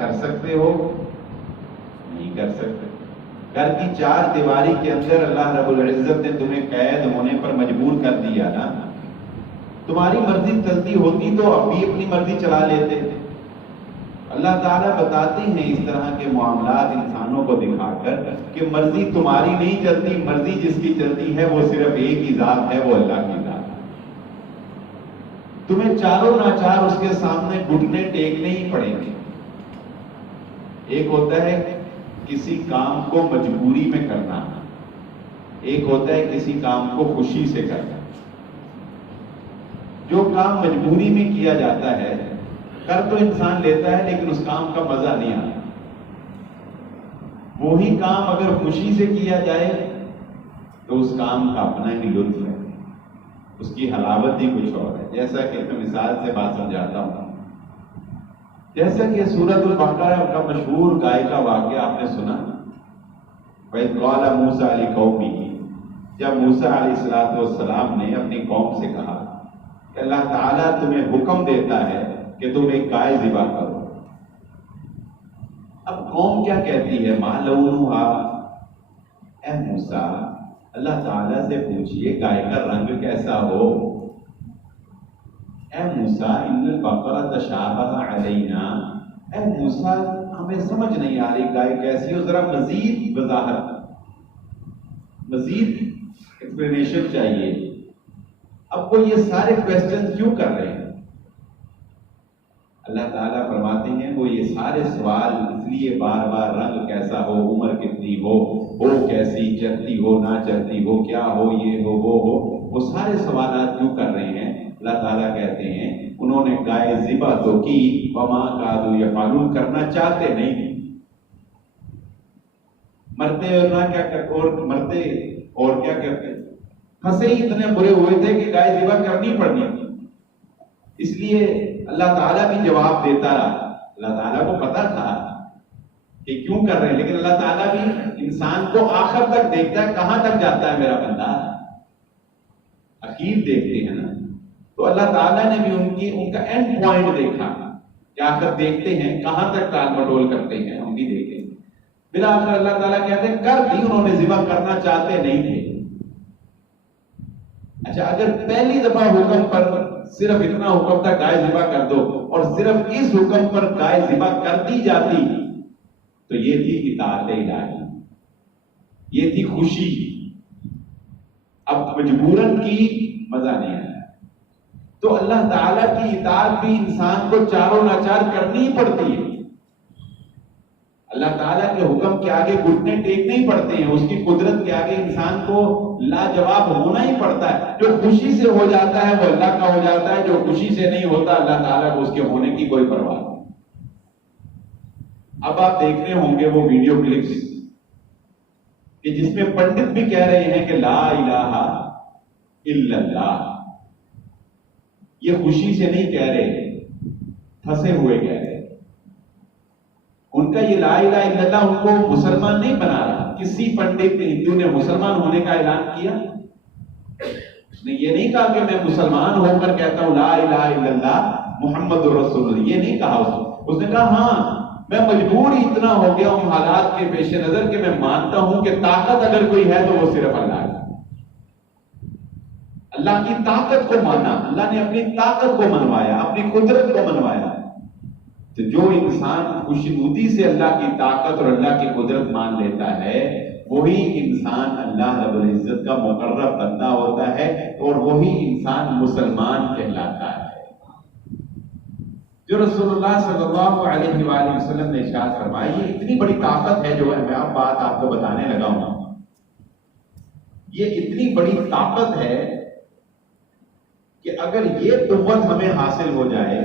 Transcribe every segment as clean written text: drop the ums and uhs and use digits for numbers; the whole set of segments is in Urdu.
کر سکتے ہو؟ نہیں کر سکتے. گھر کی چار دیواری کے اندر اللہ رب العزت نے تمہیں قید ہونے پر مجبور کر دیا نا. تمہاری مرضی چلتی ہوتی تو اب بھی اپنی مرضی چلا لیتے. اللہ تعالیٰ بتاتے ہیں اس طرح کے معاملات انسانوں کو دکھا کر کہ مرضی تمہاری نہیں چلتی، مرضی جس کی چلتی ہے وہ صرف ایک ہی ذات ہے، وہ اللہ کی ذات ہے. تمہیں چاروں ناچار اس کے سامنے گھٹنے ٹیکنے ہی پڑیں گے. ایک ہوتا ہے کسی کام کو مجبوری میں کرنا، ایک ہوتا ہے کسی کام کو خوشی سے کرنا. جو کام مجبوری میں کیا جاتا ہے کر تو انسان لیتا ہے لیکن اس کام کا مزہ نہیں آتا. وہی کام اگر خوشی سے کیا جائے تو اس کام کا اپنا ہی لطف ہے، اس کی حلاوت ہی کچھ اور ہے. جیسا کہ میں مثال سے بات سمجھاتا ہوں، جیسا کہ سورۃ البقرہ کا مشہور گائے کا واقعہ آپ نے سنا. وَإِذْ قَالَ مُوسَىٰ لِقَوْمِهِ، جب موسیٰ علیہ السلام نے اپنی قوم سے کہا کہ اللہ تعالیٰ تمہیں حکم دیتا ہے کہ تم ایک گائے ذبح کرو. اب قوم کیا کہتی ہے؟ مَا لَوْنُهَا، اے موسیٰ اللہ تعالیٰ سے پوچھئے گائے کا رنگ کیسا ہو. اے موسیٰ ان البقرہ تشابہ علینا، اے موسیٰ ہمیں سمجھ نہیں آ رہی گائے کیسی ہو، ذرا مزید وضاحت، مزید ایکسپلینیشن چاہیے. اب وہ یہ سارے کویسچن کیوں کر رہے ہیں؟ اللہ تعالیٰ فرماتے ہیں وہ یہ سارے سوال اس لیے بار بار، رنگ کیسا ہو، عمر کتنی ہو کیسی، چلتی ہو نہ چلتی ہو، کیا ہو، یہ ہو وہ ہو، وہ سارے سوالات کیوں کر رہے ہیں؟ اللہ تعالیٰ کہتے ہیں انہوں نے گائے ذبح تو کی، وما کادوا یفعلون، کرنا چاہتے نہیں. مرتے اور نہ کیا کرتے، اور مرتے اور کیا کرتے، پھنسے ہی اتنے برے ہوئے تھے کہ گائے ذبح کرنی پڑنی تھی. اس لیے اللہ تعالیٰ بھی جواب دیتا رہا. اللہ تعالیٰ کو پتا تھا کہ کیوں کر رہے ہیں، لیکن اللہ تعالیٰ بھی انسان کو آخر تک دیکھتا ہے، کہاں تک جاتا ہے میرا بندہ، اخیر دیکھتے ہیں نا. تو اللہ تعالیٰ نے بھی ان کا اینڈ پوائنٹ دیکھا کہ آخر دیکھتے ہیں کہاں تک ٹال مٹول کرتے ہیں، ہم بھی دیکھیں. بالآخر اللہ تعالیٰ کہتے ہیں کر دی، انہوں نے ذبح کرنا چاہتے نہیں تھے. اچھا اگر پہلی دفعہ حکم پر صرف اتنا حکم تھا گائے ذبح کر دو، اور صرف اس حکم پر گائے ذبح کر دی جاتی تو یہ تھی اطاعت الہی، یہ تھی خوشی. اب مجبوراً کی مزہ نہیں آیا. تو اللہ تعالیٰ کی اطاعت بھی انسان کو چاروں ناچار کرنی ہی پڑتی ہے. اللہ تعالیٰ کے حکم کے آگے گھٹنے ٹیکنے ہی پڑتے ہیں، اس کی قدرت کے آگے انسان کو لاجواب ہونا ہی پڑتا ہے. جو خوشی سے ہو جاتا ہے وہ اللہ کا ہو جاتا ہے، جو خوشی سے نہیں ہوتا اللہ تعالیٰ کو اس کے ہونے کی کوئی پرواہ نہیں. اب آپ دیکھ رہے ہوں گے وہ ویڈیو کلپس کہ جس میں پنڈت بھی کہہ رہے ہیں کہ لا الہ الا اللہ. یہ خوشی سے نہیں کہہ رہے، پھنسے ہوئے کہہ رہے. ان کا یہ لا الہ الا اللہ ان کو مسلمان نہیں بنا رہا. کسی پنڈت نے، ہندو نے مسلمان ہونے کا اعلان کیا؟ اس نے یہ نہیں کہا کہ میں مسلمان ہو کر کہتا ہوں لا الہ الا اللہ محمد رسول اللہ، یہ نہیں کہا. اس نے کہا ہاں میں مجبور ہی اتنا ہو گیا ہوں حالات کے پیش نظر کہ میں مانتا ہوں کہ طاقت اگر کوئی ہے تو وہ صرف اللہ ہے. اللہ کی طاقت کو مانا، اللہ نے اپنی طاقت کو منوایا، اپنی قدرت کو منوایا. تو جو انسان خوشنودی سے اللہ کی طاقت اور اللہ کی قدرت مان لیتا ہے وہی انسان اللہ رب العزت کا مقرب بندہ ہوتا ہے، اور وہی انسان مسلمان کہلاتا ہے. جو رسول اللہ صلی اللہ علیہ وآلہ وسلم نے ارشاد فرمایا، یہ اتنی بڑی طاقت ہے جو میں اب بات آپ کو بتانے لگا ہوں، یہ اتنی بڑی طاقت ہے کہ اگر یہ قوت ہمیں حاصل ہو جائے،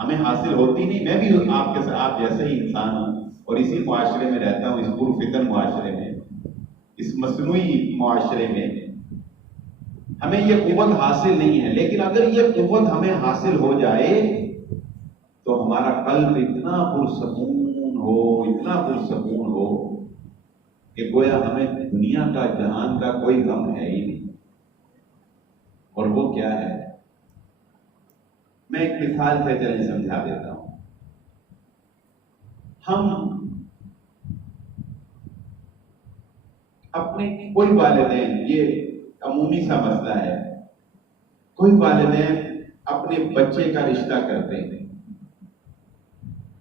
ہمیں حاصل ہوتی نہیں. میں بھی آپ کے ساتھ جیسے ہی انسان ہوں اور اسی معاشرے میں رہتا ہوں، اس پرفتن معاشرے میں، اس مصنوعی معاشرے میں ہمیں یہ قوت حاصل نہیں ہے. لیکن اگر یہ قوت ہمیں حاصل ہو جائے تو ہمارا قلب اتنا پرسکون ہو، اتنا پرسکون ہو کہ گویا ہمیں دنیا کا، جہان کا کوئی غم ہے ہی نہیں. اور وہ کیا ہے؟ میں ایک مثال سے چلیے سمجھا دیتا ہوں. ہم اپنے کوئی والدین، یہ عمومی سا مسئلہ ہے، کوئی والدین اپنے بچے کا رشتہ کرتے ہیں،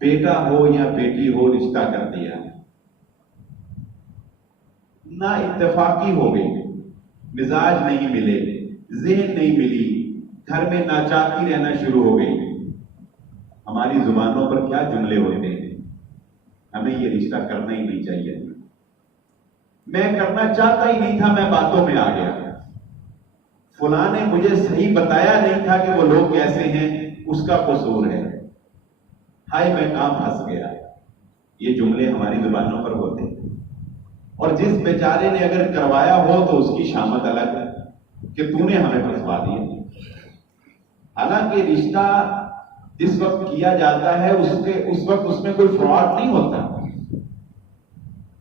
بیٹا ہو یا بیٹی ہو رشتہ کر دیا، نا اتفاقی ہو گئی، مزاج نہیں ملے، ذہن نہیں ملی، گھر میں ناچاکی رہنا شروع ہو گئی. ہماری زبانوں پر کیا جملے ہوتے ہیں، ہمیں یہ رشتہ کرنا ہی نہیں چاہیے، میں کرنا چاہتا ہی نہیں تھا، میں باتوں میں آ گیا، فلاں نے مجھے صحیح بتایا نہیں تھا کہ وہ لوگ کیسے ہیں، اس کا قصور ہے، ہائے میں کام پھنس گیا. یہ جملے ہماری زبانوں پر ہوتے ہیں. اور جس بیچارے نے اگر کروایا ہو تو اس کی شامت الگ ہے کہ تو نے ہمیں پھنسوا دیا. حالانکہ رشتہ جس وقت کیا جاتا ہے اس وقت اس میں کوئی فراڈ نہیں ہوتا،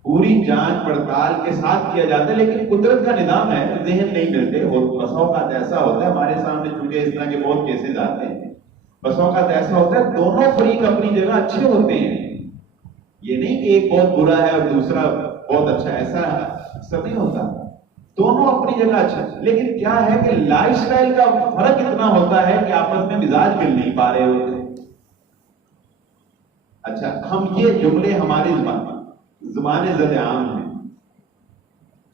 پوری جانچ پڑتال کے ساتھ کیا جاتا ہے. لیکن قدرت کا نظام ہے، ذہن نہیں ملتے. بس اوقات ایسا ہوتا ہے ہمارے سامنے، چونکہ اس طرح کے بہت کیسز آتے ہیں، بس اوقات ایسا ہوتا ہے دونوں فریق اپنی جگہ اچھے ہوتے ہیں. یہ نہیں کہ ایک بہت برا ہے اور دوسرا بہت اچھا، ایسا نہیں ہوتا، دونوں اپنی جگہ اچھا. لیکن کیا ہے کہ لائف سٹائل کا فرق اتنا ہوتا ہے کہ آپس میں مزاج مل نہیں پا رہے ہوتے. اچھا، ہم یہ جملے ہماری زبان زد عام ہیں،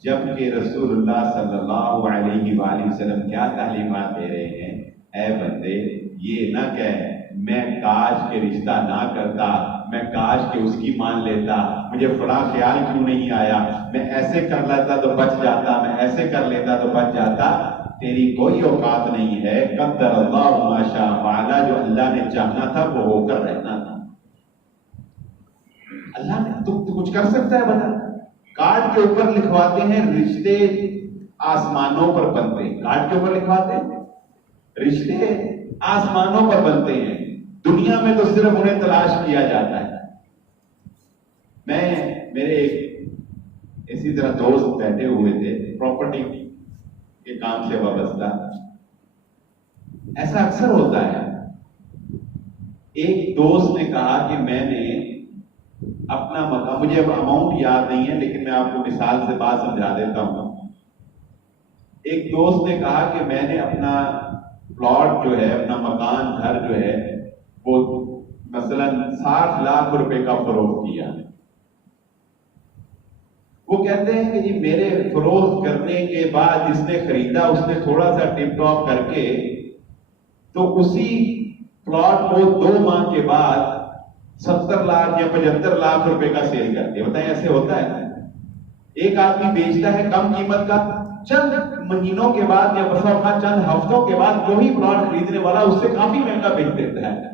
جبکہ رسول اللہ صلی اللہ علیہ وآلہ وسلم کیا تعلیمات دے رہے ہیں، اے بندے یہ نہ کہے میں کاش کے رشتہ نہ کرتا، میں کاش کے اس کی مان لیتا، مجھے فلاں خیال کیوں نہیں آیا، میں ایسے کر لیتا تو بچ جاتا، میں ایسے کر لیتا تو بچ جاتا. تیری کوئی اوقات نہیں ہے. قدر اللہ ما شاء فعل، جو اللہ نے چاہنا تھا وہ ہو کر رہنا تھا. اللہ نے تو کچھ کر سکتا ہے بتا؟ کارڈ کے اوپر لکھواتے ہیں رشتے آسمانوں پر بنتے ہیں، کارڈ کے اوپر لکھواتے ہیں رشتے آسمانوں پر بنتے ہیں، دنیا میں تو صرف انہیں تلاش کیا جاتا ہے. میرے اسی طرح دوست بیٹھے ہوئے تھے پراپرٹی کے کام سے وابستہ. ایسا اکثر ہوتا ہے. ایک دوست نے کہا کہ میں نے اپنا مکان، مجھے اب اماؤنٹ یاد نہیں ہے لیکن میں آپ کو مثال سے بات سمجھا دیتا ہوں. ایک دوست نے کہا کہ میں نے اپنا پلاٹ جو ہے، اپنا مکان گھر جو ہے وہ مثلا 60 لاکھ روپے کا فروخت کیا. وہ کہتے ہیں کہ جی میرے فروخت کرنے کے بعد جس نے خریدا اس نے تھوڑا سا ٹپ ٹاپ کر کے تو اسی پلاٹ کو 2 ماہ کے بعد 70 لاکھ یا 75 لاکھ روپے کا سیل کر دیا. بتائیں ایسے ہوتا ہے؟ ایک آدمی بیچتا ہے کم قیمت کا، چند مہینوں کے بعد یا بسا اوقات چند ہفتوں کے بعد وہی پلاٹ خریدنے والا اس سے کافی مہنگا بیچ دیتا ہے.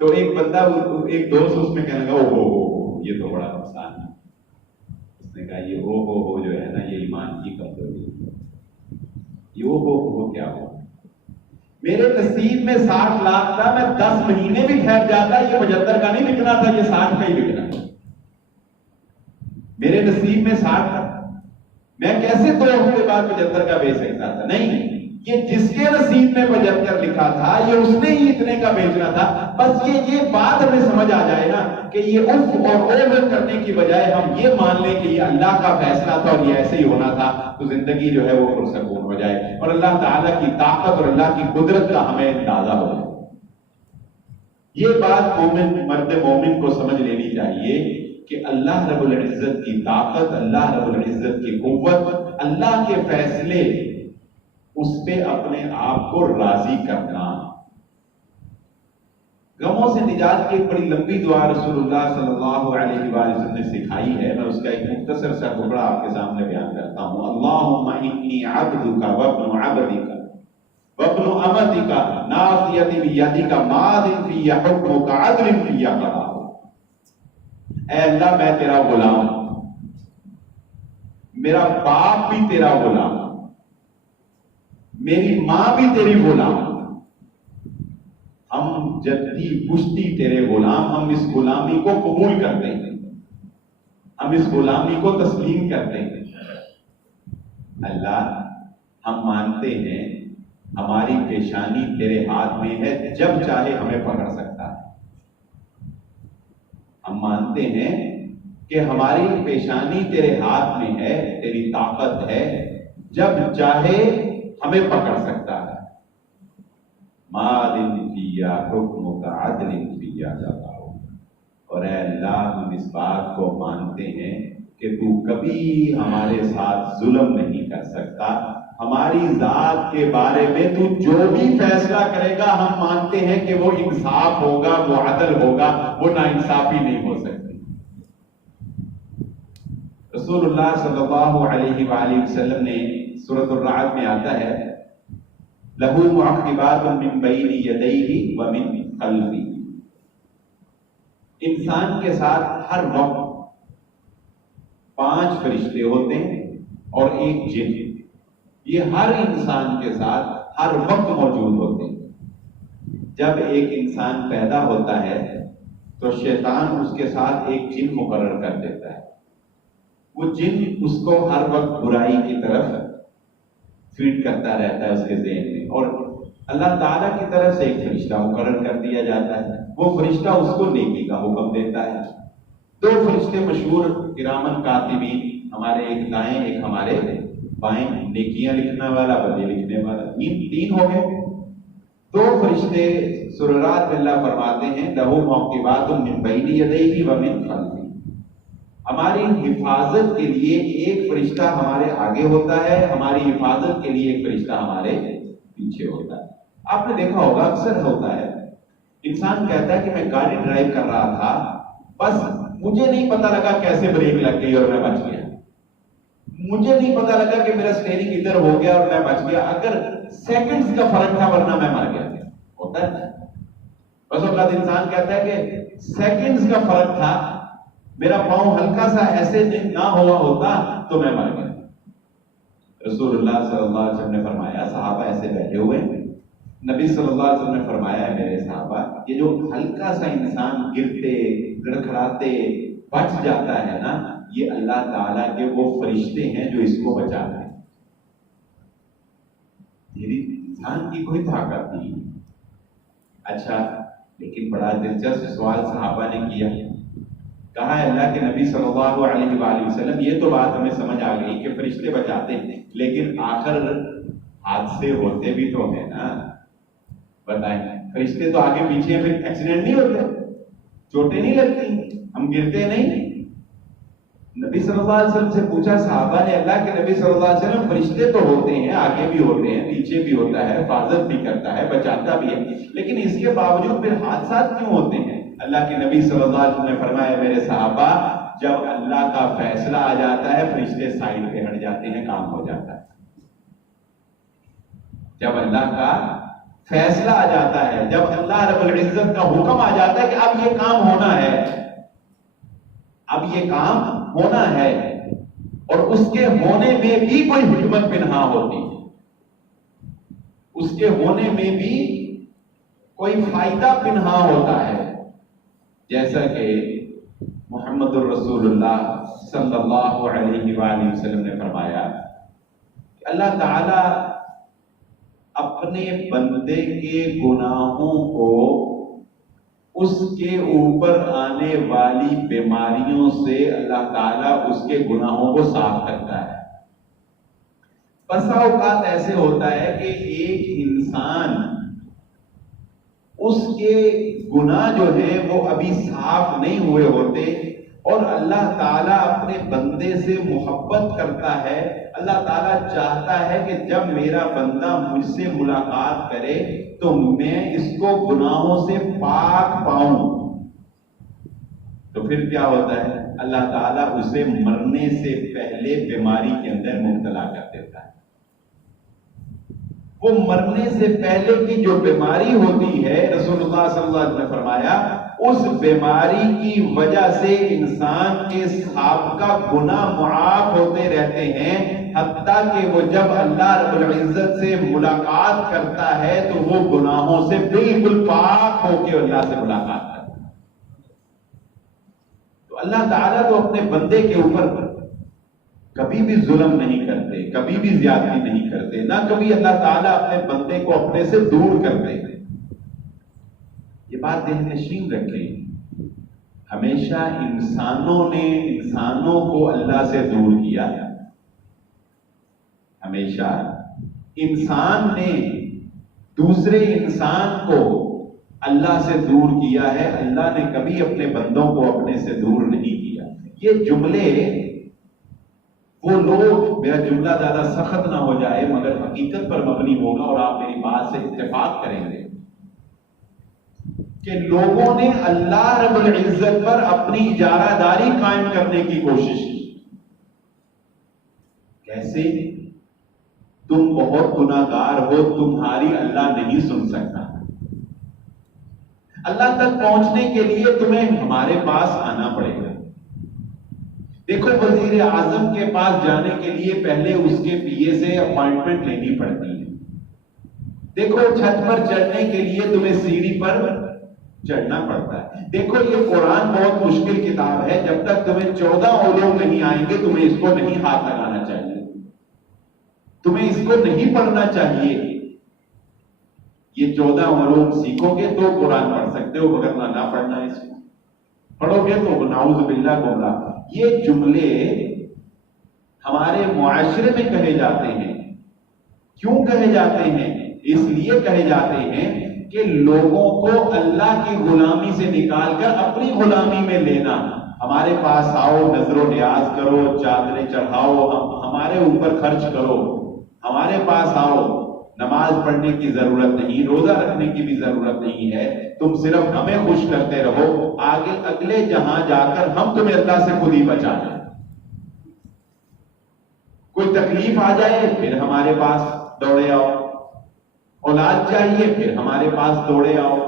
تو ایک بندہ، ایک دوست اس میں کہنے لگا او یہ تو بڑا نقصان ہے. اس نے کہا یہ او جو ہے نا، یہ ایمان کی کمزوری ہے. یہ او کیا ہو، میرے نصیب میں 60 لاکھ تھا، میں 10 مہینے بھی ٹھہر جاتا، یہ 75 کا نہیں بکنا تھا، یہ 60 کا ہی بکنا. میرے نصیب میں 60 تھا، میں کیسے 2 ہفتے بعد 75 کا بیچ سکتا تھا؟ نہیں، یہ جس کے نصیب میں 75 لکھا تھا یہ اس نے ہی اتنے کا بیچنا تھا. بس یہ بات ہمیں سمجھ آ جائے نا کہ یہ اف اور اوور کرنے کی بجائے ہم یہ مان لیں کہ یہ اللہ کا فیصلہ تھا اور یہ ایسے ہی ہونا تھا، تو زندگی جو ہے وہ پرسکون ہو جائے اور اللہ تعالیٰ کی طاقت اور اللہ کی قدرت کا ہمیں اندازہ ہو جائے. یہ بات مرد مومن کو سمجھ لینی چاہیے کہ اللہ رب العزت کی طاقت، اللہ رب العزت کی قوت، اللہ کے فیصلے، اس پہ اپنے آپ کو راضی کرنا. غموں سے نجات کی ایک بڑی لمبی دعا رسول اللہ صلی اللہ علیہ وآلہ وسلم نے سکھائی ہے. میں اس کا ایک مختصر سا ٹکڑا آپ کے سامنے بیان کرتا ہوں. اللہم انی عبدک وابن عبدک وابن امتک ناصیتی بیدک ماض فی حکمک عدل فی قضاؤک. اے اللہ میں تیرا غلام ہوں، میرا باپ بھی تیرا غلام، میری ماں بھی تیری غلام، ہم جدی پشتی تیرے غلام، ہم اس غلامی کو قبول کرتے ہیں، ہم اس غلامی کو تسلیم کرتے ہیں. اللہ ہم مانتے ہیں ہماری پیشانی تیرے ہاتھ میں ہے، جب چاہے ہمیں پکڑ سکتا ہے. ہم مانتے ہیں کہ ہماری پیشانی تیرے ہاتھ میں ہے، تیری طاقت ہے، جب چاہے ہمیں پکڑ سکتا ہے. مَاضٍ فِيَّا حُکْمُکَ عَدْلٍ فِيَّا جَزَاؤُکَ. اور اے اللہ ہم اس بات کو مانتے ہیں کہ تو کبھی ہمارے ساتھ ظلم نہیں کر سکتا. ہماری ذات کے بارے میں تو جو بھی فیصلہ کرے گا ہم مانتے ہیں کہ وہ انصاف ہوگا، وہ عدل ہوگا، وہ ناانصافی نہیں ہو سکتی. رسول اللہ صلی اللہ علیہ وآلہ وسلم نے سورۃ الرعد میں آتا ہے لَهُ مُعَقِّبَاتٌ مِّن بَيْنِ يَدَيْهِ وَمِن خَلْفِهِ. انسان کے ساتھ ہر وقت 5 فرشتے ہوتے ہیں اور ایک جن. یہ ہر انسان کے ساتھ ہر وقت موجود ہوتے ہیں. جب ایک انسان پیدا ہوتا ہے تو شیطان اس کے ساتھ ایک جن مقرر کر دیتا ہے. وہ جن اس کو ہر وقت برائی کی طرف فیڈ کرتا رہتا ہے اس کے ذہن میں، اور اللہ تعالیٰ کی طرف سے ایک فرشتہ مقرر کر دیا جاتا ہے. وہ فرشتہ اس کو نیکی کا حکم دیتا ہے. 2 فرشتے مشہور کرامن کاتبین، ہمارے ایک دائیں ایک ہمارے بائیں، نیکیاں لکھنے والا بدی لکھنے والا، 3 ہو گئے. 2 فرشتے سورۃ الرعد میں اللہ فرماتے ہیں لَهُ مُعَقِّبَاتٌ مِّن بَيْنِ يَدَيْهِ وَمِن خَلْفِهِ. ہماری حفاظت کے لیے ایک فرشتہ ہمارے آگے ہوتا ہے، ہماری حفاظت کے لیے ایک فرشتہ ہمارے پیچھے ہوتا ہے. آپ نے دیکھا ہوگا اکثر ہوتا ہے، انسان کہتا ہے کہ میں گاڑی ڈرائیو کر رہا تھا، بس مجھے نہیں پتا لگا کیسے بریک لگ گئی اور میں بچ گیا. مجھے نہیں پتا لگا کہ میرا اسٹیئرنگ ادھر ہو گیا اور میں بچ گیا. اگر سیکنڈز کا فرق تھا ورنہ میں مر گیا. ہوتا ہے بس اوقات انسان کہتا ہے کہ سیکنڈز کا فرق تھا، میرا پاؤں ہلکا سا ایسے نہ ہوا ہوتا تو میں مر گیا. رسول اللہ صلی اللہ علیہ وسلم نے فرمایا، صحابہ ایسے بیٹھے ہوئے، نبی صلی اللہ علیہ وسلم نے فرمایا ہے میرے صحابہ، یہ جو ہلکا سا انسان گرتے لڑکھڑاتے بچ جاتا ہے نا، یہ اللہ تعالیٰ کے وہ فرشتے ہیں جو اس کو بچاتے ہیں. میری انسان کی کوئی طاقت نہیں. اچھا، لیکن بڑا دلچسپ سوال صحابہ نے کیا. کہا ہے اللہ کے نبی صلی اللہ علیہ وآلہ وسلم، یہ تو بات ہمیں سمجھ آ گئی کہ فرشتے بچاتے ہیں، لیکن آخر حادثے ہوتے بھی تو ہیں نا. بتائیں، فرشتے تو آگے پیچھے ہیں، پھر ایکسیڈنٹ نہیں ہوتے، چوٹیں نہیں لگتی، ہم گرتے نہیں. نبی صلی اللہ علیہ وسلم سے پوچھا صحابہ نے، اللہ کے نبی صلی اللہ علیہ وسلم فرشتے تو ہوتے ہیں، آگے بھی ہوتے ہیں پیچھے بھی ہوتا ہے، حفاظت بھی کرتا ہے، بچاتا بھی ہے، لیکن اس کے باوجود پھر حادثات کیوں ہوتے ہیں؟ اللہ کے نبی صلی اللہ علیہ وسلم نے فرمایا میرے صحابہ، جب اللہ کا فیصلہ آ جاتا ہے فرشتے سائڈ پہ ہٹ جاتے ہیں، کام ہو جاتا ہے. جب اللہ کا فیصلہ آ جاتا ہے، جب اللہ رب العزت کا حکم آ جاتا ہے کہ اب یہ کام ہونا ہے، اب یہ کام ہونا ہے، اور اس کے ہونے میں بھی کوئی حکمت پنہاں ہوتی ہے، اس کے ہونے میں بھی کوئی فائدہ پنہاں ہوتا ہے. جیسا کہ محمد الرسول اللہ صلی اللہ علیہ وآلہ وسلم نے فرمایا کہ اللہ تعالی اپنے بندے کے گناہوں کو اس کے اوپر آنے والی بیماریوں سے اللہ تعالیٰ اس کے گناہوں کو صاف کرتا ہے. بسا اوقات ایسے ہوتا ہے کہ ایک انسان، اس کے گناہ جو ہیں وہ ابھی صاف نہیں ہوئے ہوتے، اور اللہ تعالیٰ اپنے بندے سے محبت کرتا ہے. اللہ تعالیٰ چاہتا ہے کہ جب میرا بندہ مجھ سے ملاقات کرے تو میں اس کو گناہوں سے پاک پاؤں. تو پھر کیا ہوتا ہے؟ اللہ تعالیٰ اسے مرنے سے پہلے بیماری کے اندر مبتلا کر دیتا ہے. وہ مرنے سے پہلے کی جو بیماری ہوتی ہے، رسول اللہ صلی اللہ علیہ وسلم نے فرمایا، اس بیماری کی وجہ سے انسان کے سابقہ گناہ معاف ہوتے رہتے ہیں، حتیٰ کہ وہ جب اللہ رب العزت سے ملاقات کرتا ہے تو وہ گناہوں سے بالکل پاک ہو کے اللہ سے ملاقات کرتا ہے. تو اللہ تعالیٰ تو اپنے بندے کے اوپر کبھی بھی ظلم نہیں کرتے، کبھی بھی زیادتی نہیں کرتے، نہ کبھی اللہ تعالیٰ اپنے بندے کو اپنے سے دور کرتے ہیں. یہ بات ذہن نشین رکھیں. ہمیشہ انسانوں نے انسانوں کو اللہ سے دور کیا، ہمیشہ انسان نے دوسرے انسان کو اللہ سے دور کیا ہے، اللہ نے کبھی اپنے بندوں کو اپنے سے دور نہیں کیا۔ یہ جملے وہ لوگ، میرا جملہ زیادہ سخت نہ ہو جائے مگر حقیقت پر مبنی ہوگا اور آپ میری بات سے اتفاق کریں گے کہ لوگوں نے اللہ رب العزت پر اپنی اجارہ داری قائم کرنے کی کوشش کی۔ کیسے؟ تم بہت گناہگار ہو، تمہاری اللہ نہیں سن سکتا، اللہ تک پہنچنے کے لیے تمہیں ہمارے پاس آنا پڑے گا۔ دیکھو، وزیر اعظم کے پاس جانے کے لیے پہلے اس کے پی اے سے اپائنٹمنٹ لینی پڑتی ہے۔ دیکھو، چھت پر چڑھنے کے لیے تمہیں سیڑھی پر چڑھنا پڑتا ہے۔ دیکھو، یہ قرآن بہت مشکل کتاب ہے، جب تک تمہیں 14 علوم نہیں آئیں گے تمہیں اس کو نہیں ہاتھ لگانا چاہیے، تمہیں اس کو نہیں پڑھنا چاہیے۔ یہ 14 علوم سیکھو گے تو قرآن پڑھ سکتے ہو، مگر نہ پڑھنا اس کو پڑھو گے تو نعوذ باللہ گمراہ۔ یہ جملے ہمارے معاشرے میں کہے جاتے ہیں۔ کیوں کہے جاتے ہیں؟ اس لیے کہے جاتے ہیں کہ لوگوں کو اللہ کی غلامی سے نکال کر اپنی غلامی میں لینا۔ ہمارے پاس آؤ، نظر و نیاز کرو، چادریں چڑھاؤ، ہمارے اوپر خرچ کرو، ہمارے پاس آؤ، نماز پڑھنے کی ضرورت نہیں، روزہ رکھنے کی بھی ضرورت نہیں ہے، تم صرف ہمیں خوش کرتے رہو، آگے اگلے جہاں جا کر ہم تمہیں اللہ سے خود ہی بچا لیں۔ کوئی تکلیف آ جائے پھر ہمارے پاس دوڑے آؤ، اولاد چاہیے پھر ہمارے پاس دوڑے آؤ،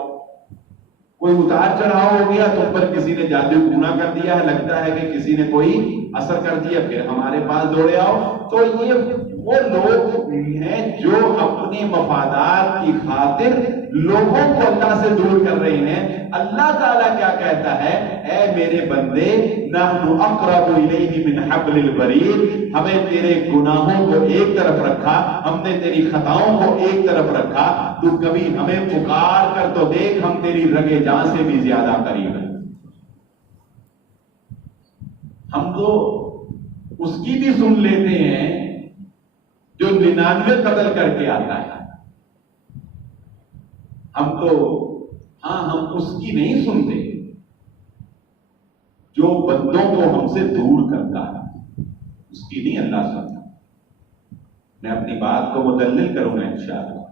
کوئی اتار چڑھاؤ ہو گیا، تم پر کسی نے جادو ٹونا کر دیا ہے، لگتا ہے کہ کسی نے کوئی اثر کر دیا، پھر ہمارے پاس دوڑے آؤ۔ تو یہ وہ لوگ ہیں جو اپنے مفادات کی خاطر لوگوں کو اللہ سے دور کر رہے ہیں۔ اللہ تعالیٰ کیا کہتا ہے؟ اے میرے بندے، نحن اقرب الیہ من حبل الورید، ہمیں تیرے گناہوں کو ایک طرف رکھا، ہم نے تیری خطاؤں کو ایک طرف رکھا، تو کبھی ہمیں پکار کر تو دیکھ، ہم تیری رگے جان سے بھی زیادہ قریب ہیں۔ ہم تو اس کی بھی سن لیتے ہیں جو 99 قتل کر کے آتا ہے، ہم تو ہم اس کی نہیں سنتے جو بندوں کو ہم سے دور کرتا ہے، اس کی نہیں اللہ سنتا۔ میں اپنی بات کو مدلل کروں گا انشاءاللہ۔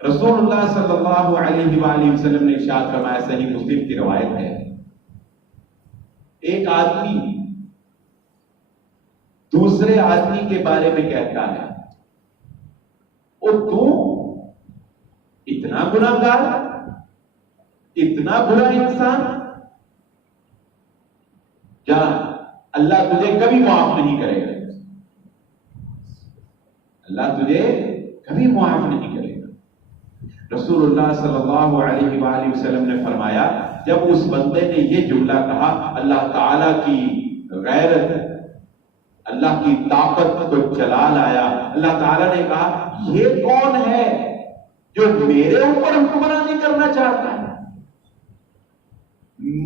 رسول اللہ صلی اللہ علیہ وآلہ وسلم نے ارشاد فرمایا، صحیح مسلم کی روایت ہے، ایک آدمی دوسرے آدمی کے بارے میں کہتا ہے، اور تو اتنا گناہگار، اتنا برا انسان، کیا اللہ تجھے کبھی معاف نہیں کرے گا، اللہ تجھے کبھی معاف نہیں کرے گا۔ رسول اللہ صلی اللہ علیہ وآلہ وسلم نے فرمایا، جب اس بندے نے یہ جملہ کہا، اللہ تعالیٰ کی غیرت، اللہ کی طاقت کو جلال آیا۔ اللہ تعالیٰ نے کہا، یہ کون ہے جو میرے اوپر حکمرانی کرنا چاہتا ہے،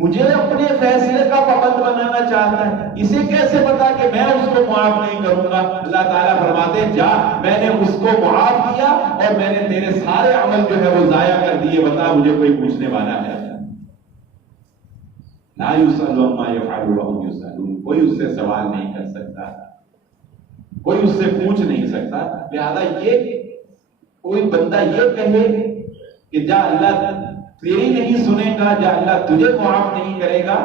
مجھے اپنے فیصلے کا پابند بنانا چاہتا ہے، اسے کیسے پتا کہ میں اس کو معاف نہیں کروں گا؟ اللہ تعالیٰ فرماتے، جا، میں نے اس کو معاف کیا اور میں نے تیرے سارے عمل جو ہے وہ ضائع کر دیے، بتا مجھے کوئی پوچھنے والا ہے؟ لا یسأل عما یفعل وهم یسألون، کوئی اس سے سوال نہیں کر سکتا، کوئی اس سے پوچھ نہیں سکتا۔ لہذا یہ کوئی بندہ یہ کہے کہ جا اللہ تیری نہیں سنے گا، جا اللہ تجھے معاف نہیں کرے گا،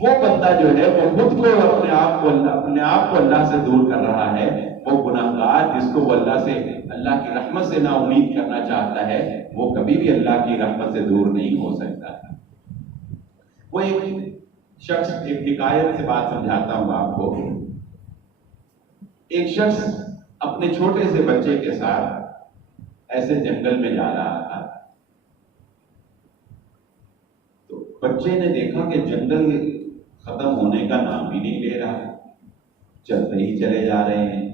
وہ بندہ جو ہے وہ خود کو اپنے آپ کو اللہ سے دور کر رہا ہے۔ وہ گناہگار جس کو وہ اللہ کی رحمت سے نا امید کرنا چاہتا ہے، وہ کبھی بھی اللہ کی رحمت سے دور نہیں ہو سکتا۔ وہ ایک شخص، ایک حکایت سے بات سمجھاتا ہوں آپ کو۔ ایک شخص اپنے چھوٹے سے بچے کے ساتھ ایسے جنگل میں جا رہا تھا، تو بچے نے دیکھا کہ جنگل ختم ہونے کا نام بھی نہیں لے رہا، چلتے ہی چلے جا رہے ہیں۔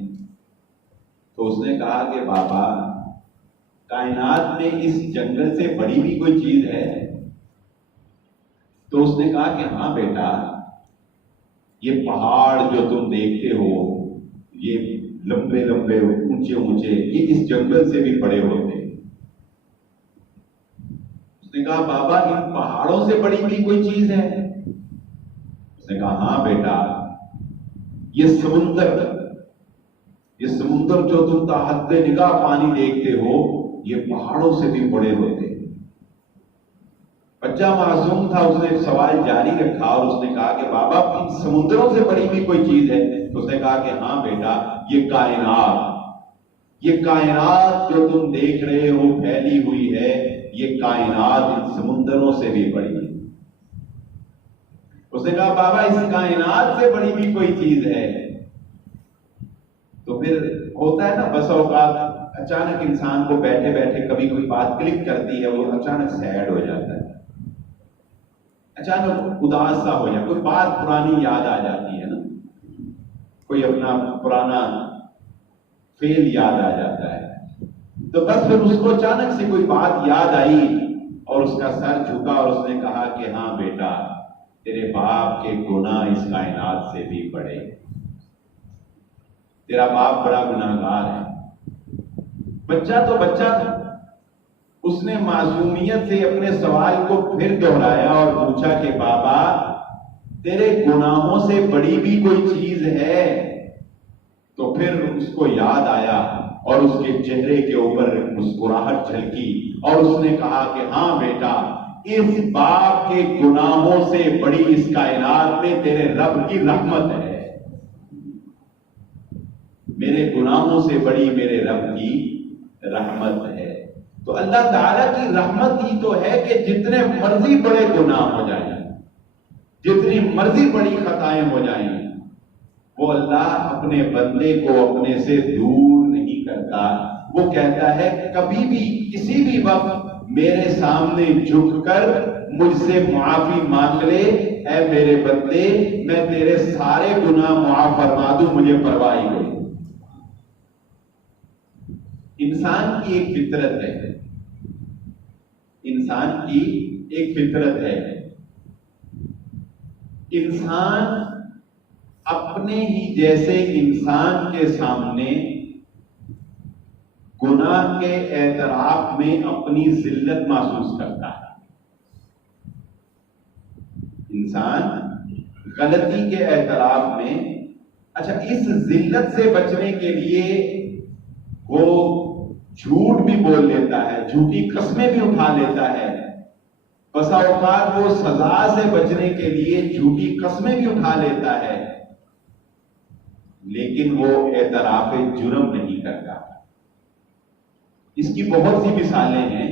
تو اس نے کہا کہ بابا، کائنات میں اس جنگل سے بڑی بھی کوئی چیز ہے؟ تو اس نے کہا کہ ہاں بیٹا، یہ پہاڑ جو تم دیکھتے ہو، یہ لمبے لمبے اونچے اونچے، یہ اس جنگل سے بھی بڑے ہوتے ہیں۔ اس نے کہا بابا ان پہاڑوں سے بڑی بھی کوئی چیز ہے؟ اس نے کہا ہاں بیٹا، یہ سمندر جو تم تحت نگاہ پانی دیکھتے ہو، یہ پہاڑوں سے بھی بڑے ہوتے ہیں۔ بچہ معصوم تھا، اس نے ایک سوال جاری رکھا اور اس نے کہا کہ بابا ان سمندروں سے بڑی بھی کوئی چیز ہے؟ تو اس نے کہا کہ ہاں بیٹا، یہ کائنات جو تم دیکھ رہے ہو پھیلی ہوئی ہے، یہ کائنات ان سمندروں سے بھی بڑی ہے۔ اس نے کہا بابا اس کائنات سے بڑی بھی کوئی چیز ہے؟ تو پھر ہوتا ہے نا بس اوقات اچانک انسان کو بیٹھے بیٹھے کبھی کوئی بات کلک کرتی ہے، وہ اچانک سیڈ ہو جاتا ہے، اچانک اداس سا ہو جائے، کوئی بات پرانی یاد آ جاتی ہے نا، کوئی اپنا پرانا فیل یاد آ جاتا ہے، تو بس پھر اس کو اچانک سے کوئی بات یاد آئی اور اس کا سر جھکا اور اس نے کہا کہ ہاں بیٹا، تیرے باپ کے گناہ اس کائنات سے بھی بڑے، تیرا باپ بڑا گناہگار ہے۔ بچہ تو بچہ تھا، اس نے معصومیت سے اپنے سوال کو پھر دہرایا اور پوچھا کہ بابا تیرے گناہوں سے بڑی بھی کوئی چیز ہے؟ تو پھر اس کو یاد آیا اور اس کے چہرے کے اوپر مسکراہٹ جھلکی اور اس نے کہا کہ ہاں بیٹا، اس باپ کے گناہوں سے بڑی اس کائنات میں تیرے رب کی رحمت ہے، میرے گناہوں سے بڑی میرے رب کی رحمت ہے۔ تو اللہ تعالیٰ کی رحمت ہی تو ہے کہ جتنے مرضی بڑے گناہ ہو جائیں، جتنی مرضی بڑی خطائیں ہو جائیں، وہ اللہ اپنے بندے کو اپنے سے دور نہیں کرتا۔ وہ کہتا ہے کبھی بھی کسی بھی وقت میرے سامنے جھک کر مجھ سے معافی مانگ لے، اے میرے بندے میں تیرے سارے گناہ معاف فرما دوں، مجھے پرواہ ہی نہیں۔ انسان کی ایک فطرت ہے، انسان کی ایک فطرت ہے، انسان اپنے ہی جیسے انسان کے سامنے گناہ کے اعتراف میں اپنی ذلت محسوس کرتا ہے۔ انسان غلطی کے اعتراف میں، اچھا اس ذلت سے بچنے کے لیے وہ جھوٹ بھی بول لیتا ہے، جھوٹی قسمیں بھی اٹھا لیتا ہے، بسا اوقات وہ سزا سے بچنے کے لیے جھوٹی قسمیں بھی اٹھا لیتا ہے، لیکن وہ اعتراف جرم نہیں کرتا۔ اس کی بہت سی مثالیں ہیں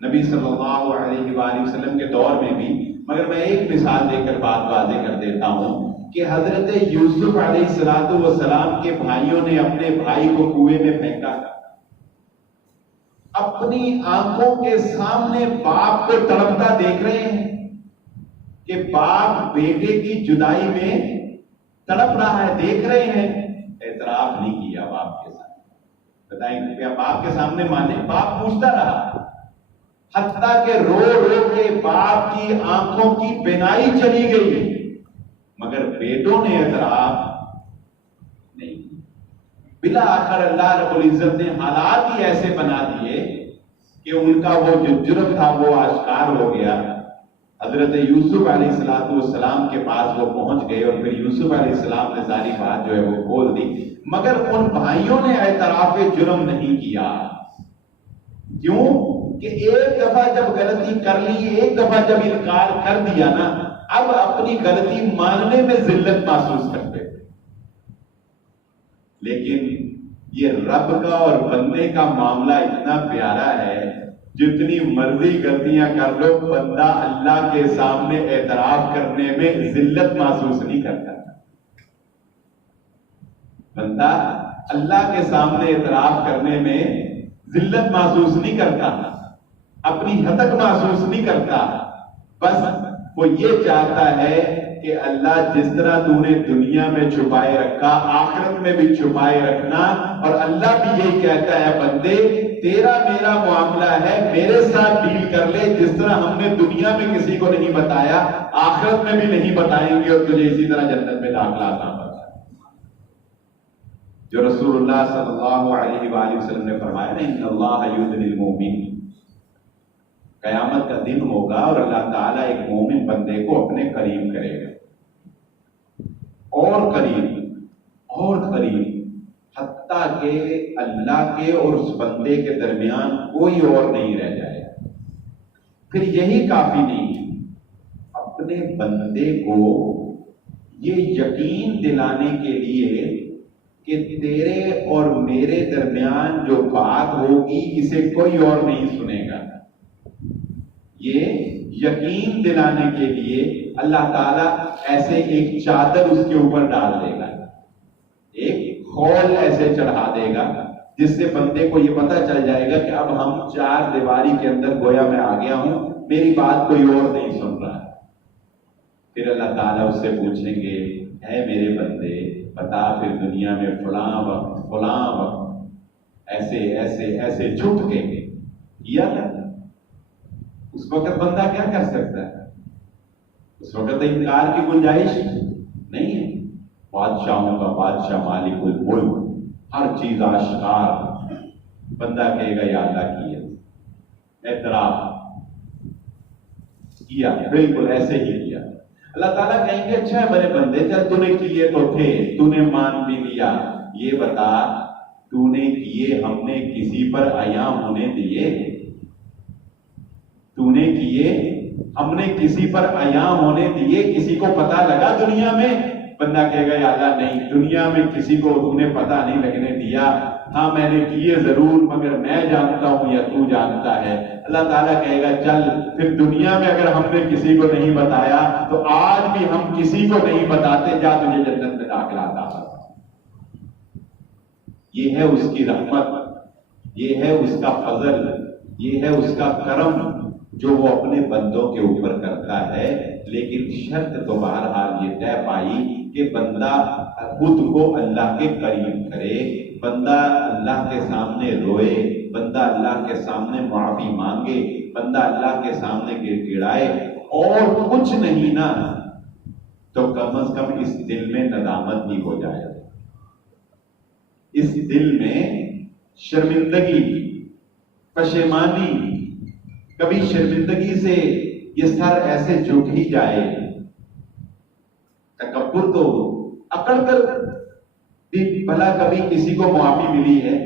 نبی صلی اللہ علیہ وآلہ وسلم کے دور میں بھی، مگر میں ایک مثال دے کر بات واضح کر دیتا ہوں کہ حضرت یوسف علیہ السلام کے بھائیوں نے اپنے بھائی کو کنویں میں پھینکا، اپنی آنکھوں کے سامنے باپ کو تڑپتا دیکھ رہے ہیں کہ باپ بیٹے کی جدائی میں تڑپ رہا ہے، دیکھ رہے ہیں، اعتراف نہیں کیا باپ کے سامنے۔ بتائیں کیا باپ کے سامنے مانے؟ باپ پوچھتا رہا، حتیٰ کہ رو رو کے باپ کی آنکھوں کی بینائی چلی گئی، مگر بیٹوں نے اعتراف نہیں۔ بلا آخر اللہ رب العزت نے حالات ہی ایسے بنا دیے کہ ان کا وہ جو جرم تھا وہ آشکار ہو گیا۔ حضرت یوسف علیہ السلام کے پاس وہ پہنچ گئے اور پھر یوسف علیہ السلام نے ساری بات جو ہے وہ کھول دی، مگر ان بھائیوں نے اعتراف جرم نہیں کیا۔ کیوں؟ کہ ایک دفعہ جب غلطی کر لی، ایک دفعہ جب انکار کر دیا نا، اب اپنی غلطی ماننے میں ذلت محسوس کرتے تھے۔ لیکن یہ رب کا اور بندے کا معاملہ اتنا پیارا ہے، جتنی مرضی غلطیاں کر لو، بندہ اللہ کے سامنے اعتراف کرنے میں ذلت محسوس نہیں کرتا۔ بندہ اللہ کے سامنے اعتراف کرنے میں ذلت محسوس نہیں کرتا، اپنی ہتک محسوس نہیں کرتا، بس وہ یہ چاہتا ہے کہ اللہ جس طرح تو نے دنیا میں چھپائے رکھا آخرت میں بھی چھپائے رکھنا، اور اللہ بھی یہی کہتا ہے بندے تیرا میرا معاملہ ہے، میرے ساتھ ڈیل کر لے، جس طرح ہم نے دنیا میں کسی کو نہیں بتایا آخرت میں بھی نہیں بتائیں گے، اور تجھے اسی طرح جنت میں داخلہ عطا فرمائے۔ جو رسول اللہ صلی اللہ علیہ وآلہ وسلم نے فرمایا نا ان اللہ یدنی المؤمن، قیامت کا دن ہوگا اور اللہ تعالیٰ ایک مومن بندے کو اپنے قریب کرے گا، اور قریب اور قریب، حتیٰ کہ اللہ کے اور اس بندے کے درمیان کوئی اور نہیں رہ جائے گا۔ پھر یہی کافی نہیں، اپنے بندے کو یہ یقین دلانے کے لیے کہ تیرے اور میرے درمیان جو بات ہوگی اسے کوئی اور نہیں سنے گا، یہ یقین دلانے کے لیے اللہ تعالیٰ ایسے ایک چادر اس کے اوپر ڈال دے گا، ایک خول ایسے چڑھا دے گا جس سے بندے کو یہ پتہ چل جائے گا کہ اب ہم چار دیواری کے اندر گویا میں آ گیا ہوں، میری بات کوئی اور نہیں سن رہا ہے۔ پھر اللہ تعالیٰ اس سے پوچھیں گے اے میرے بندے بتا پھر دنیا میں فلاں وقت ایسے ایسے ایسے جھٹ کے کیا تھا۔ اس وقت بندہ کیا کر سکتا ہے؟ اس وقت انکار کی گنجائش نہیں ہے۔ بادشاہوں کا بادشاہ مالک الملک، ہر چیز آشکار، بندہ کہے گا یا اللہ کی ہے، اعتراف کیا، بالکل ایسے ہی کیا۔ اللہ تعالیٰ کہیں گے اچھا ہے میرے بندے، چل تو نے کیے تو تھے، تو نے مان بھی لیا، یہ بتا تو نے کیے ہم نے کسی پر عیاں ہونے دیے؟ تو نے کیے ہم نے کسی پر عیاں ہونے دیے؟ کسی کو پتہ لگا دنیا میں؟ بندہ کہے گا یا اللہ نہیں، دنیا میں کسی کو تو نے پتہ نہیں لگنے دیا، ہاں میں نے کیے ضرور مگر میں جانتا ہوں یا تو جانتا ہے۔ اللہ تعالیٰ کہے گا چل پھر دنیا میں اگر ہم نے کسی کو نہیں بتایا تو آج بھی ہم کسی کو نہیں بتاتے، جا تجھے جنت میں داخلہ عطا فرمائے۔ یہ ہے اس کی رحمت، یہ ہے اس کا فضل، یہ ہے اس کا کرم جو وہ اپنے بندوں کے اوپر کرتا ہے۔ لیکن شرط تو بہرحال یہ طے پائی کہ بندہ خود کو اللہ کے قریب کرے، بندہ اللہ کے سامنے روئے، بندہ اللہ کے سامنے معافی مانگے، بندہ اللہ کے سامنے گر گڑائے، اور کچھ نہیں نا تو کم از کم اس دل میں ندامت بھی ہو جائے، اس دل میں شرمندگی، پشیمانی، کبھی شرمندگی سے یہ سر ایسے جھک ہی جائے۔ تکبر تو اکڑ کر بھی بھلا کبھی کسی کو معافی ملی ہے؟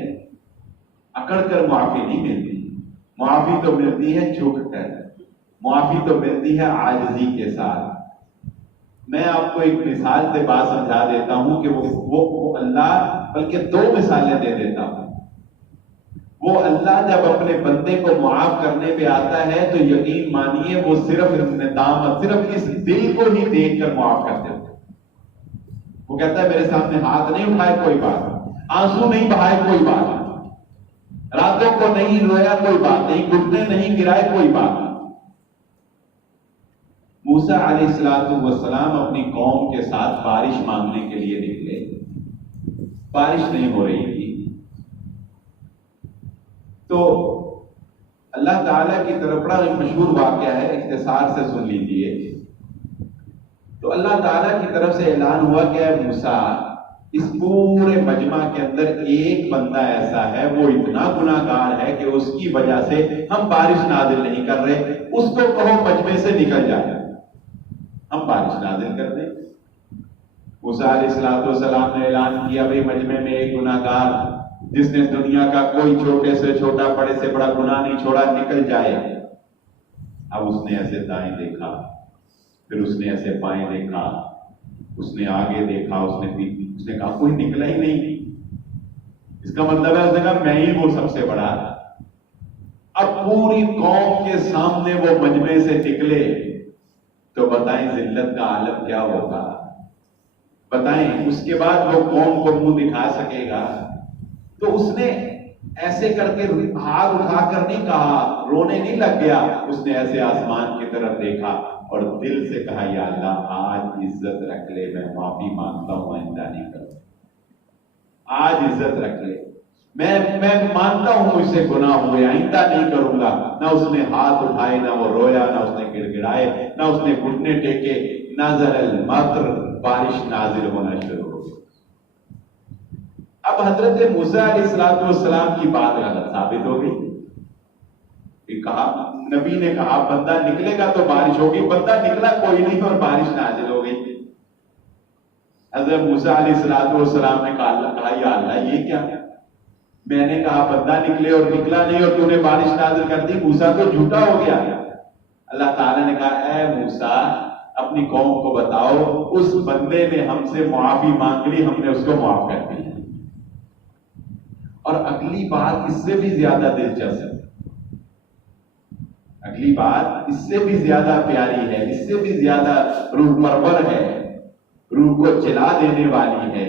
اکڑ کر معافی نہیں ملتی، معافی تو ملتی ہے جھک کر، معافی تو ملتی ہے عاجزی کے ساتھ۔ میں آپ کو ایک مثال سے بات سمجھا دیتا ہوں کہ وہ اللہ، بلکہ دو مثالیں دے دیتا ہوں۔ وہ اللہ جب اپنے بندے کو معاف کرنے پہ آتا ہے تو یقین مانیے وہ صرف ندامت، صرف اس دل کو ہی دیکھ کر معاف کر دیتا ہے۔ وہ کہتا ہے میرے سامنے ہاتھ نہیں اٹھائے کوئی بات، آنسو نہیں بہائے کوئی بات، راتوں کو نہیں رویا کوئی بات نہیں، گھٹنے نہیں گرائے کوئی بات۔ موسیٰ علیہ السلام اپنی قوم کے ساتھ بارش مانگنے کے لیے نکلے، بارش نہیں ہو رہی تھی، تو اللہ تعالیٰ کی طرف بڑا ایک مشہور واقعہ ہے، اختصار سے سن لیجیے۔ تو اللہ تعالیٰ کی طرف سے اعلان ہوا کہ اے موسیٰ، اس پورے مجمع کے اندر ایک بندہ ایسا ہے وہ اتنا گناہ گار ہے کہ اس کی وجہ سے ہم بارش نازل نہیں کر رہے، اس کو کہو مجمع سے نکل جائے، ہم بارش نازل کر دیں۔ موسیٰ علیہ السلام نے اعلان کیا بھئی مجمع میں ایک گناہ گار جس نے دنیا کا کوئی چھوٹے سے چھوٹا بڑے سے بڑا گناہ نہیں چھوڑا نکل جائے۔ اب اس نے ایسے دائیں دیکھا، پھر اس نے ایسے بائیں دیکھا، اس نے آگے دیکھا، اس نے کہا کوئی نکلا ہی نہیں۔ اس کا مطلب ہے اس نے کہا میں ہی وہ سب سے بڑا۔ اب پوری قوم کے سامنے وہ مجمع سے نکلے تو بتائیں ذلت کا عالم کیا ہوگا، بتائیں اس کے بعد وہ قوم کو منہ دکھا سکے گا؟ تو اس نے ایسے کر کے ہاتھ اٹھا کر نہیں کہا، رونے نہیں لگ گیا، اس نے ایسے آسمان کی طرف دیکھا، اور دل سے کہا یا اللہ آج عزت رکھ لے، میں معافی مانگتا ہوں، آئندہ نہیں کروں، آج عزت رکھ لے، میں مانتا ہوں مجھ سے گناہ ہوئے، آئندہ نہیں کروں گا۔ نہ اس نے ہاتھ اٹھائے، نہ وہ رویا، نہ اس نے گڑ گڑائے، نہ اس نے گھٹنے ٹیکے، نظر المطر، بارش نازل ہونا شروع ہو گئی۔ اب حضرت موسیٰ علیہ السلام کی بات غلط ثابت ہو گئی کہ کہا، نبی نے کہا بندہ نکلے گا تو بارش ہوگی، بندہ نکلا کوئی نہیں اور بارش نازل ہو گئی۔ حضرت موسیٰ علیہ السلام نے کہا یا اللہ یہ کیا، میں نے کہا بندہ نکلے اور نکلا نہیں اور تو نے بارش نازل کر دی، موسیٰ تو جھوٹا ہو گیا۔ اللہ تعالیٰ نے کہا اے موسیٰ اپنی قوم کو بتاؤ اس بندے نے ہم سے معافی مانگ لی، ہم نے اس کو معاف کر دیا۔ اور اگلی بات اس سے بھی زیادہ دلچسپ ہے، اگلی بات اس سے بھی زیادہ پیاری ہے، اس سے بھی زیادہ روح پرور ہے، روح کو چلا دینے والی ہے۔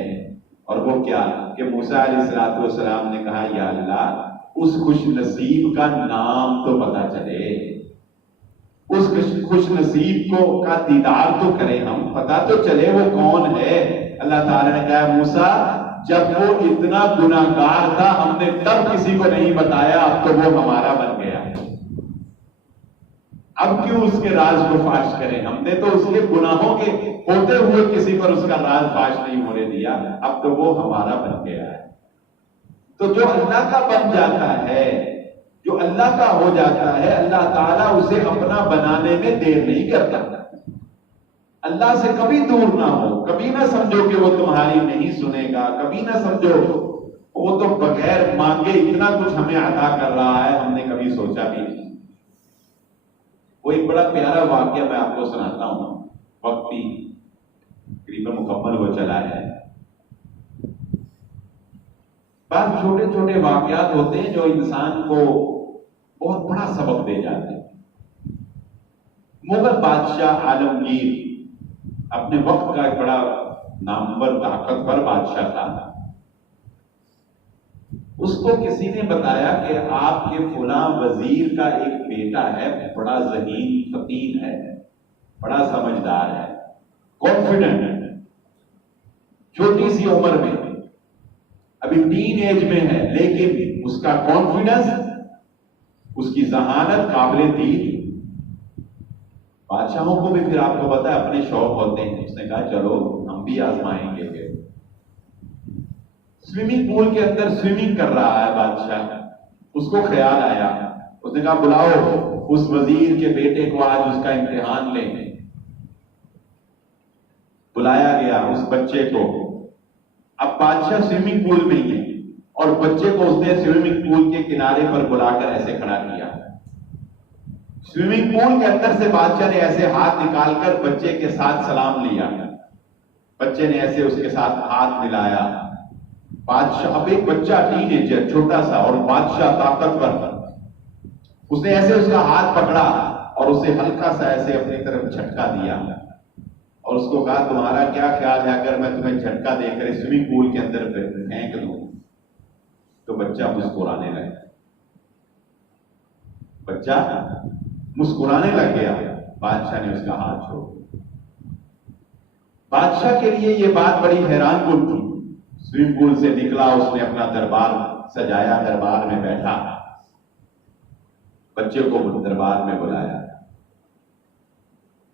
اور وہ کیا کہ موسیٰ علیہ السلام نے کہا یا اللہ اس خوش نصیب کا نام تو پتہ چلے، اس خوش نصیب کو کا دیدار تو کریں، ہم پتہ تو چلے وہ کون ہے۔ اللہ تعالیٰ نے کہا موسیٰ جب وہ اتنا گناہگار تھا ہم نے تب کسی کو نہیں بتایا، اب تو وہ ہمارا بن گیا ہے، اب کیوں اس کے راز کو فاش کریں، ہم نے تو اس کے گناہوں کے ہوتے ہوئے کسی پر اس کا راز فاش نہیں ہونے دیا، اب تو وہ ہمارا بن گیا ہے۔ تو جو اللہ کا بن جاتا ہے، جو اللہ کا ہو جاتا ہے، اللہ تعالیٰ اسے اپنا بنانے میں دیر نہیں کرتا۔ اللہ سے کبھی دور نہ ہو، کبھی نہ سمجھو کہ وہ تمہاری نہیں سنے گا، کبھی نہ سمجھو وہ تو بغیر مانگے اتنا کچھ ہمیں عطا کر رہا ہے، ہم نے کبھی سوچا بھی نہیں۔ وہ ایک بڑا پیارا واقعہ میں آپ کو سناتا ہوں، وقت بھی تقریباً مکمل ہو چلا ہے۔ بعض چھوٹے چھوٹے واقعات ہوتے ہیں جو انسان کو بہت بڑا سبق دے جاتے ہیں۔ مغل بادشاہ عالمگیر اپنے وقت کا ایک بڑا نامور طاقتور بادشاہ تھا۔ اس کو کسی نے بتایا کہ آپ کے فلاں وزیر کا ایک بیٹا ہے، بڑا ذہین فطین ہے، بڑا سمجھدار ہے، کانفیڈنٹ ہے، چھوٹی سی عمر میں ابھی ٹین ایج میں ہے، لیکن اس کا کانفیڈنس، اس کی ذہانت قابل دید۔ بادشاہوں کو بھی پھر آپ کو پتا ہے اپنے شوق ہوتے ہیں، اس نے کہا چلو ہم بھی آزمائیں گے۔ پھر سوئمنگ پول کے اندر سوئمنگ کر رہا ہے بادشاہ، اس کو خیال آیا، اس نے کہا بلاؤ اس وزیر کے بیٹے کو آج اس کا امتحان لیں۔ بلایا گیا اس بچے کو، اب بادشاہ سوئمنگ پول میں ہی ہے اور بچے کو اس نے سوئمنگ پول کے کنارے پر بلا کر ایسے کھڑا کیا۔ سوئمنگ پول کے اندر سے بادشاہ نے ایسے ہاتھ نکال کر بچے کے ساتھ سلام لیا، بچے نے ایسے اس کے ساتھ ہاتھ ملایا۔ بادشاہ، اب ایک بچہ ٹین ایجر چھوٹا سا اور بادشاہ طاقتور، اس نے ایسے اس کا ہاتھ پکڑا اور اسے ہلکا سا ایسے اپنی طرف جھٹکا دیا اور اس کو کہا تمہارا کیا خیال ہے اگر میں تمہیں جھٹکا دے کر سوئمنگ پول کے اندر پھینک دوں؟ تو بچہ مسکرانے لگا، بچہ مسکرانے لگ گیا۔ بادشاہ نے اس کا ہاتھ چھوڑ دیا۔ بادشاہ کے لیے یہ بات بڑی حیران کن تھی۔ سوئمنگ پول سے نکلا، اس نے اپنا دربار سجایا، دربار میں بیٹھا، بچے کو دربار میں بلایا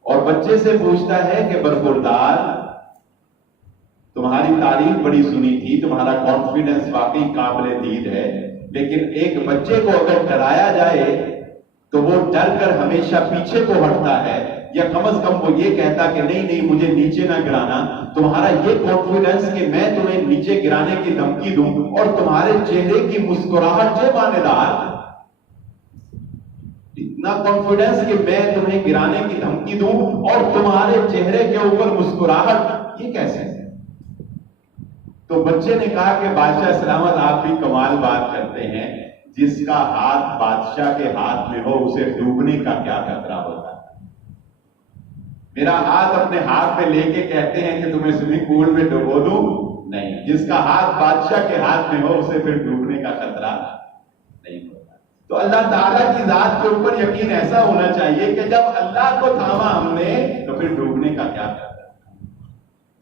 اور بچے سے پوچھتا ہے کہ برخوردار، تمہاری تعریف بڑی سنی تھی، تمہارا کانفیڈنس واقعی قابل دید ہے، لیکن ایک بچے کو اگر ڈرایا جائے تو وہ ڈر کر ہمیشہ پیچھے کو ہٹتا ہے، یا کم از کم وہ یہ کہتا کہ نہیں نہیں مجھے نیچے نہ گرانا۔ تمہارا یہ کانفیڈنس کہ میں تمہیں نیچے گرانے کی دھمکی دوں اور تمہارے چہرے کی مسکراہٹ یہ معنی دار، اتنا کانفیڈنس کہ میں تمہیں گرانے کی دھمکی دوں اور تمہارے چہرے کے اوپر مسکراہٹ، یہ کیسے ہے؟ تو بچے نے کہا کہ بادشاہ سلامت آپ بھی کمال بات کرتے ہیں، جس کا ہاتھ بادشاہ کے ہاتھ میں ہو اسے ڈوبنے کا کیا خطرہ ہوتا ہے؟ میرا ہاتھ اپنے ہاتھ میں لے کے کہتے ہیں کہ تمہیں سوئمنگ پول میں ڈبو دوں؟ نہیں، جس کا ہاتھ بادشاہ کے ہاتھ میں ہو اسے پھر ڈوبنے کا خطرہ نہیں ہوتا۔ تو اللہ تعالیٰ کی ذات کے اوپر یقین ایسا ہونا چاہیے کہ جب اللہ کو تھاما ہم نے تو پھر ڈوبنے کا کیا کرنا؟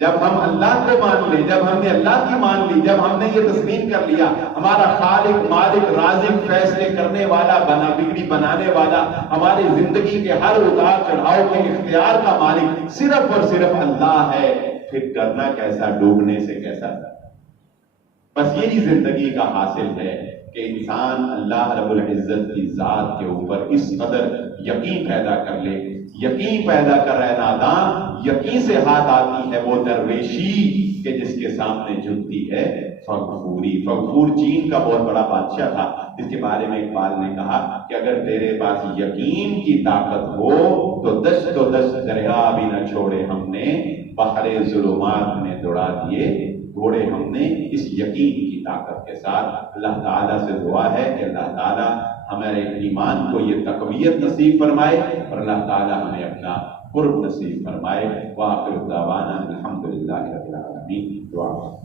جب ہم اللہ کو مان لیں، جب ہم نے اللہ کی مان لی، جب ہم نے یہ تسلیم کر لیا ہمارا خالق مالک رازق فیصلے کرنے والا بگڑی بنانے والا ہماری زندگی کے ہر اتار چڑھاؤ کے اختیار کا مالک صرف اور صرف اللہ ہے، پھر ڈرنا کیسا، ڈوبنے سے کیسا؟ بس یہی زندگی کا حاصل ہے کہ انسان اللہ رب العزت کی ذات کے اوپر اس قدر یقین پیدا کر لے۔ یقین پیدا کر رہے نادان، یقین سے ہاتھ آتی ہے وہ درویشی کہ جس کے سامنے جھکتی ہے فغفوری۔ فغفور چین کا بہت بڑا بادشاہ تھا، جس کے بارے میں اقبال نے کہا کہ اگر تیرے پاس یقین کی طاقت ہو تو دشت و دشت دریا بھی نہ چھوڑے ہم نے، بحر ظلمات میں دوڑا دیے گھوڑے ہم نے۔ اس یقین کی طاقت کے ساتھ اللہ تعالیٰ سے دعا ہے کہ اللہ تعالیٰ ہمارے ایمان کو یہ تقویت نصیب فرمائے اور اللہ تعالیٰ ہمیں اپنا قرب نصیب فرمائے۔ وآخر دعوانا الحمدللہ رب العالمین۔ دعا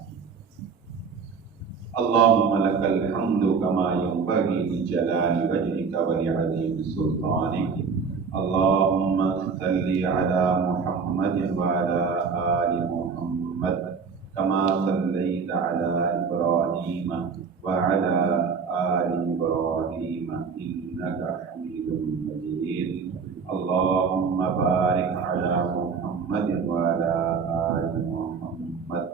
اللہم لک الحمد کما ینبغی لجلال وجہک ولعظیم سلطانک، اللہم صلی علی محمد وعلی آل محمد کما صلیت علی ابراہیم وعلی آل ابراہیم انک حمید مجید، اللہم بارک علی محمد وعلی آل محمد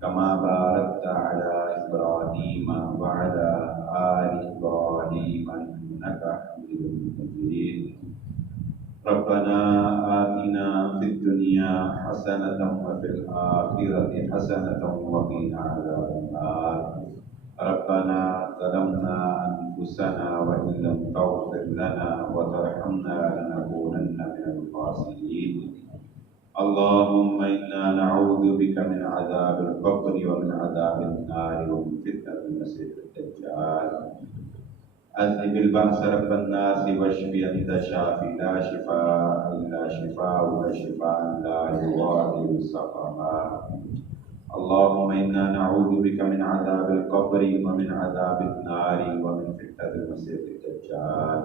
کما بارکت علی ابراہیم وعلی آل ابراہیم انک حمید مجید۔ ربنا آتنا فی الدنیا حسنة وفی الآخرة حسنة وقنا عذاب النار۔ ربنا ظلمنا أنفسنا وإن لم تغفر لنا وترحمنا لنكونن من الخاسرين۔ اللهم إنا نعوذ بك من عذاب القبر ومن عذاب النار ومن فتنة المسيح الدجال۔ اذهب البأس رب الناس واشف أنت الشافي لا شفاء إلا شفاؤك شفاء لا يغادر سقما۔ اللهم إنا نعوذ بك من عذاب القبر ومن عذاب النار ومن فتنة المسيح الدجال۔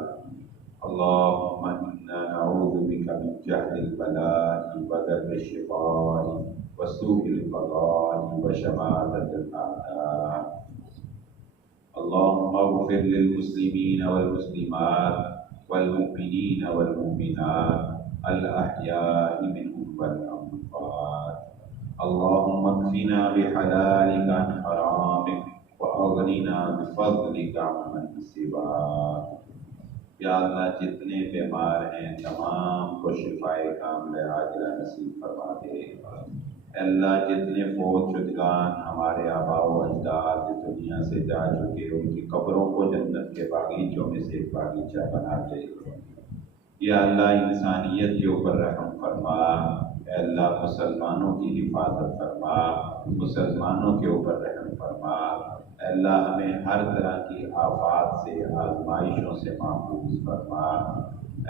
اللهم إنا نعوذ بك من جهل البلاء ودرك الشقاء وسوء القضاء وشماتة الأعداء۔ اللهم اغفر للمسلمين والمسلمات والمؤمنين والمؤمنات الأحياء منهم والأموات۔ اللهم اكفنا بحلالك عن حرامك وأغننا بفضلك عمن سواك۔ یا اللہ جتنے بیمار ہیں تمام کو شفائے کاملہ عاجلہ نصیب فرما دے۔ اللہ جتنے فوت شدگان ہمارے آباء و اجداد دنیا سے جا چکے ان کی قبروں کو جنت کے باغیچوں میں سے ایک باغیچہ بنا دے۔ یا اللہ انسانیت کے اوپر رحم فرما، اے اللہ مسلمانوں کی حفاظت فرما، مسلمانوں کے اوپر رحم فرما۔ اے اللہ ہمیں ہر طرح کی آفات سے آزمائشوں سے محفوظ فرما۔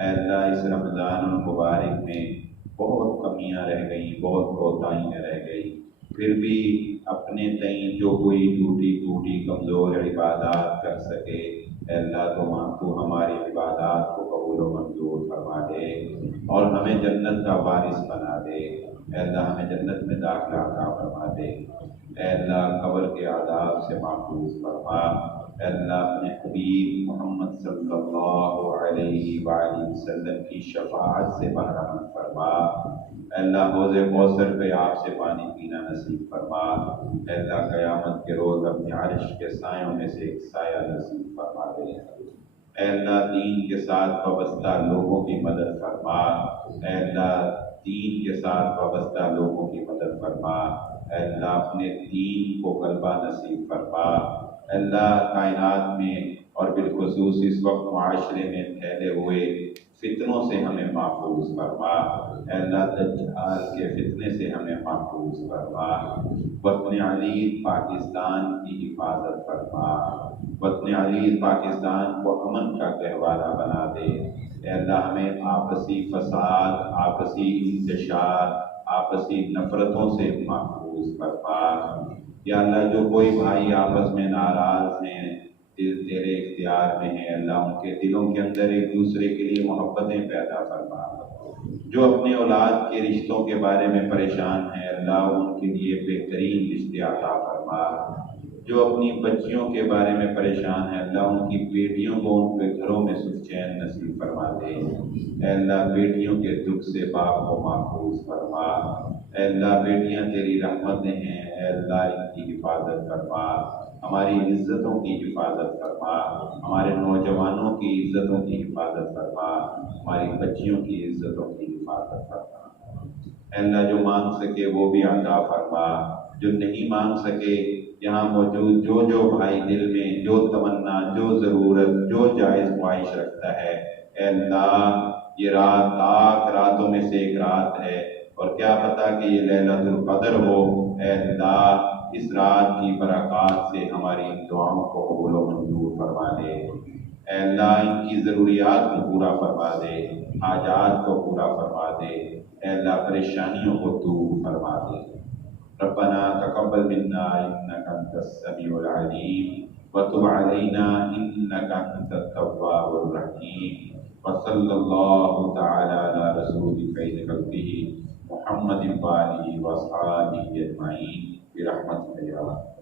اے اللہ اس رمضان المبارک میں بہت کمیاں رہ گئیں، بہت کوتاہیاں رہ گئی، پھر بھی اپنے تئیں جو کوئی ٹوٹی کمزور عبادات کر سکے اے اللہ تو ہماری عبادات کو قبول و منظور فرما دے اور ہمیں جنت کا وارث بنا دے۔ اے اللہ ہمیں جنت میں داخلہ عطا فرما دے۔ اے اللہ قبر کے عذاب سے محفوظ فرما۔ اے اللہ اپنے حبیب محمد صلی اللہ علیہ وآلہ وسلم کی شفاعت سے بہرمند فرما۔ اے اللہ حوض کوثر پہ آپ سے پانی پینا نصیب فرما۔ اے اللہ قیامت کے روز اپنے عرش کے سایوں میں سے ایک سایہ نصیب فرما دے۔ اے اللہ دین کے ساتھ وابستہ لوگوں کی مدد فرما۔ اے اللہ دین کے ساتھ وابستہ لوگوں کی مدد فرما۔ اے اللہ اپنے دین کو غلبہ نصیب فرما۔ اے اللہ کائنات میں اور بالخصوص اس وقت معاشرے میں پھیلے ہوئے فتنوں سے ہمیں محفوظ فرما۔ اے اللہ دجال کے فتنے سے ہمیں محفوظ فرما۔ وطن عزیز پاکستان کی حفاظت فرما۔ وطن عزیز پاکستان کو امن کا گہوارہ بنا دے۔ اے اللہ ہمیں آپسی فساد، آپسی انتشار، آپسی نفرتوں سے محفوظ فرما۔ یا اللہ جو کوئی بھائی آپس میں ناراض ہیں دل تیرے اختیار میں ہے اللہ، ان کے دلوں کے اندر ایک دوسرے کے لیے محبتیں پیدا فرما۔ جو اپنے اولاد کے رشتوں کے بارے میں پریشان ہیں اللہ، ان کے لیے بہترین رشتے عطا فرما۔ جو اپنی بچیوں کے بارے میں پریشان ہیں اللہ، ان کی بیٹیوں کو ان کے گھروں میں سکھ چین نصیب فرما دے۔ اے اللہ بیٹیوں کے دکھ سے باپ کو محفوظ فرما۔ اے اللہ بیٹیاں تیری رحمتیں ہیں، اے اللہ ان کی حفاظت فرما، ہماری عزتوں کی حفاظت فرما، ہمارے نوجوانوں کی عزتوں کی حفاظت فرما، ہماری بچیوں کی عزتوں کی حفاظت فرما۔ اے اللہ جو مانگ سکے وہ بھی عطا فرما، جو نہیں مانگ سکے یہاں موجود جو بھائی دل میں جو تمنا، جو ضرورت، جو جائز خواہش رکھتا ہے، اے اللہ یہ رات لاکھ راتوں میں سے ایک رات ہے، اور کیا پتا کہ یہ لیلۃ القدر ہو، اے اللہ اس رات کی برکات سے ہماری ان دعاؤں کو قبول و منظور فرما دے۔ اے اللہ ان کی ضروریات کو پورا فرما دے، حاجات کو پورا فرما دے، اے اللہ پریشانیوں کو دور فرما دے۔ ربنا تقبل منا انك انت السميع العليم وتب علينا انك انت التواب الرحيم، وصلى الله تعالى على رسول خير خلقه محمد وآله واصحابه اجمعين برحمتك يا رب۔